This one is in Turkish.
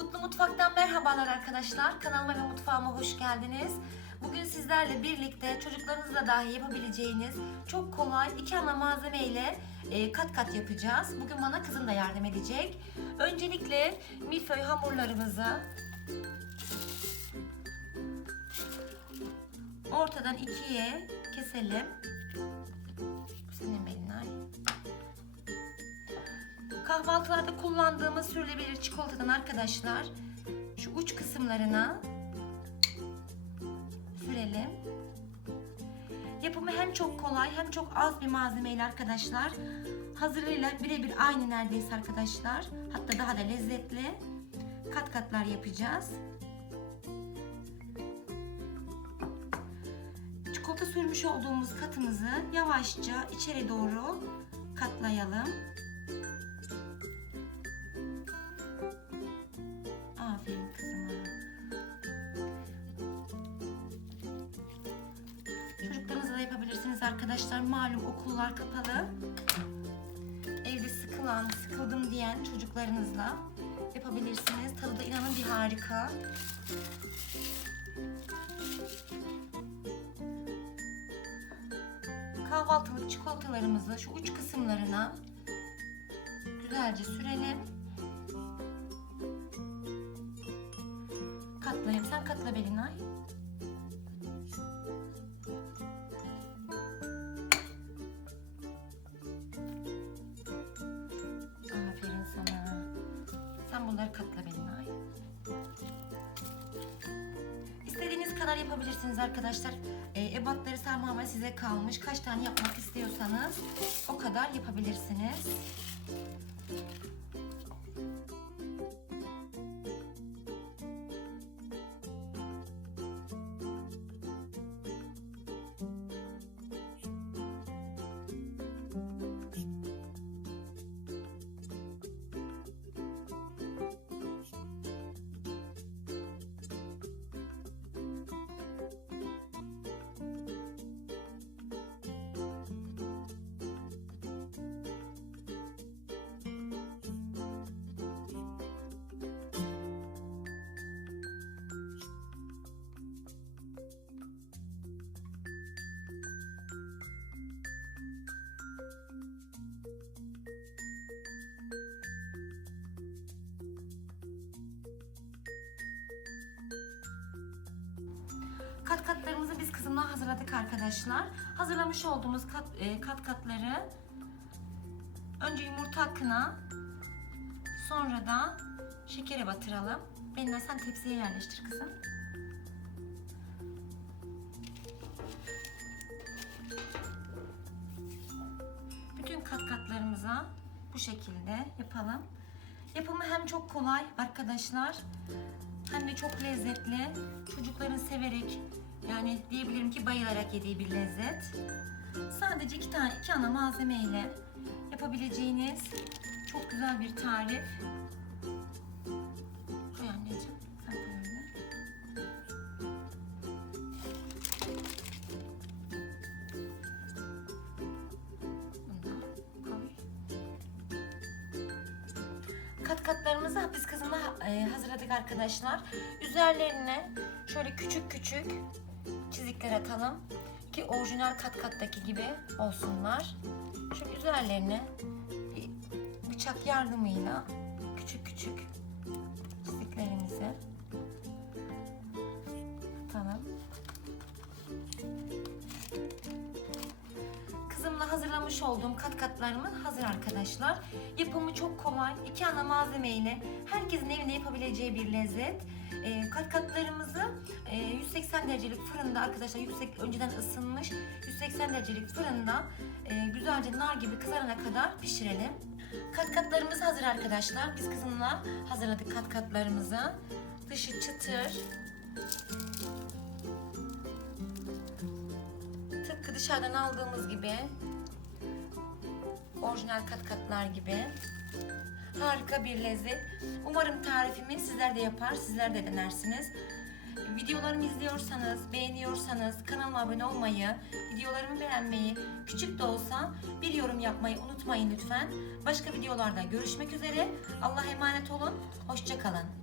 Mutlu Mutfak'tan merhabalar arkadaşlar. Kanalıma ve mutfağıma hoş geldiniz. Bugün sizlerle birlikte çocuklarınızla dahi yapabileceğiniz çok kolay iki ana malzeme ile e, kat kat yapacağız. Bugün bana kızım da yardım edecek. Öncelikle milföy hamurlarımızı ortadan ikiye keselim. Kahvaltılarda kullandığımız sürülebilir çikolatadan arkadaşlar şu uç kısımlarına sürelim. Yapımı hem çok kolay hem çok az bir malzemeyle arkadaşlar. Hazırıyla birebir aynı neredeyse arkadaşlar. Hatta daha da lezzetli. Kat katlar yapacağız. Çikolata sürmüş olduğumuz katımızı yavaşça içeri doğru katlayalım. Yapabilirsiniz arkadaşlar. Malum okullar kapalı. Evde sıkılan, sıkıldım diyen çocuklarınızla yapabilirsiniz. Tadı da inanın bir harika. Kahvaltılık çikolatalarımızı şu uç kısımlarına güzelce sürelim. Katlayayım. Sen katla Belinay. Bunları katla Belinay. İstediğiniz kadar yapabilirsiniz arkadaşlar. E, ebatları tamamen size kalmış. Kaç tane yapmak istiyorsanız o kadar yapabilirsiniz. Kızımla hazırladık arkadaşlar. Hazırlamış olduğumuz kat, e, kat katları önce yumurta akına sonra da şekere batıralım. Benimle sen tepsiye yerleştir kızım. Bütün kat katlarımıza bu şekilde yapalım. Yapımı hem çok kolay arkadaşlar hem de çok lezzetli. Çocukların severek yani diyebilirim ki bayılarak yediği bir lezzet. Sadece iki tane iki ana malzeme ile yapabileceğiniz çok güzel bir tarif. Koy anneciğim. Sen koy. Kat katlarımızı biz kızımla e, hazırladık arkadaşlar. Üzerlerine şöyle küçük küçük çizikler atalım ki orijinal kat kattaki gibi olsunlar. Şu üzerlerine bir bıçak yardımıyla küçük küçük çiziklerimizi atalım. Kızımla hazırlamış olduğum kat katlarımız hazır arkadaşlar. Yapımı çok kolay. İki ana malzeme ile herkesin evinde yapabileceği bir lezzet. Ee, kat katlarımızı e, 180 derecelik fırında arkadaşlar yüksek önceden ısınmış 180 derecelik fırında e, güzelce nar gibi kızarana kadar pişirelim. Kat katlarımız hazır arkadaşlar. Biz kızımla hazırladık kat katlarımızı. Dışı çıtır. Tıpkı dışarıdan aldığımız gibi orijinal kat katlar gibi harika bir lezzet. Umarım tarifimi sizler de yapar, sizler de denersiniz. Videolarımı izliyorsanız, beğeniyorsanız kanalıma abone olmayı, videolarımı beğenmeyi, küçük de olsa bir yorum yapmayı unutmayın lütfen. Başka videolarda görüşmek üzere. Allah'a emanet olun. Hoşçakalın.